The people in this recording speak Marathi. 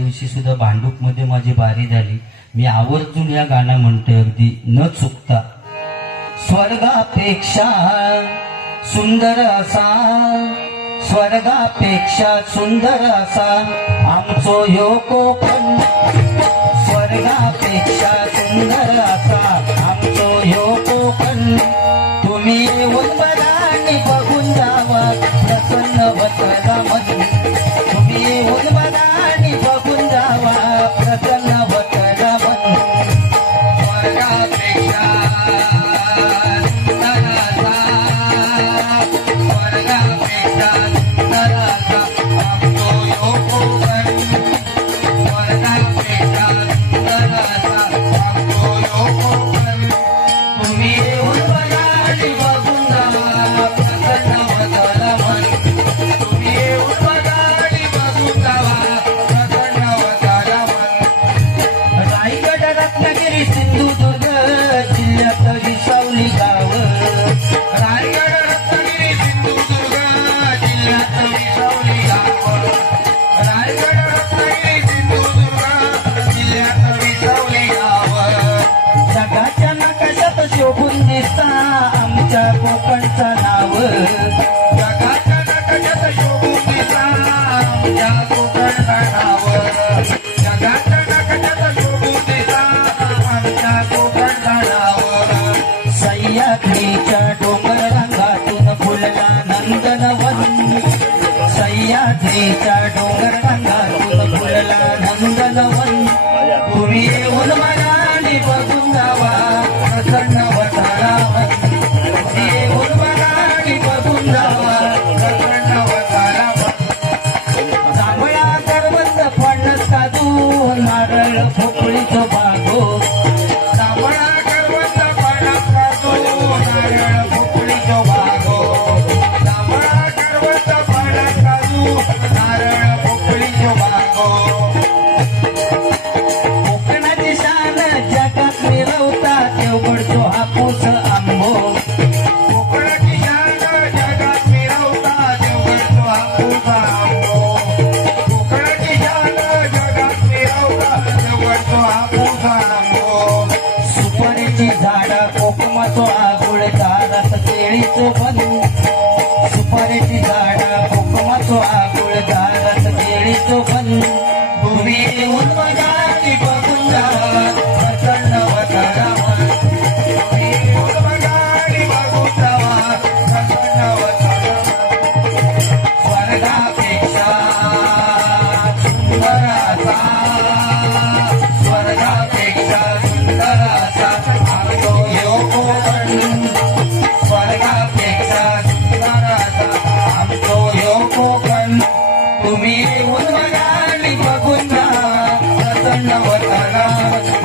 दिवशी सुद्धा भांडूपमध्ये माझी बारी झाली. मी आवर्जून या गाणं म्हणतोय अगदी न चुकता. स्वर्गापेक्षा सुंदर असा स्वर्गापेक्षा सुंदर असा आमचो यो कोकण. स्वर्गापेक्षा सुंदर असा स्वर्गापेक्षा सुंदर सह्याद्रीच्या डोंगर रंगातून फुलला नंदनवन तुम्ही येऊन बघा बघून जावा प्रसन्न येऊन बघून जावा प्रसन्न वसारावन जांभळा करवंद फणस काजू नारळ बागो जांभळा फणस काजू नारळ बागो जांभळा फणस काजू ती झाडा कोकमाचो आगुळ दारात केळीचो बनू सुपारीची झाडा कोकमाचो आगुळ दारात केळीच बनू भूमी येऊन बघा बघून जावा प्रसन्न वसारावन बघून जावा प्रसन्न स्वर्गापेक्षा सुंदर असा Bye.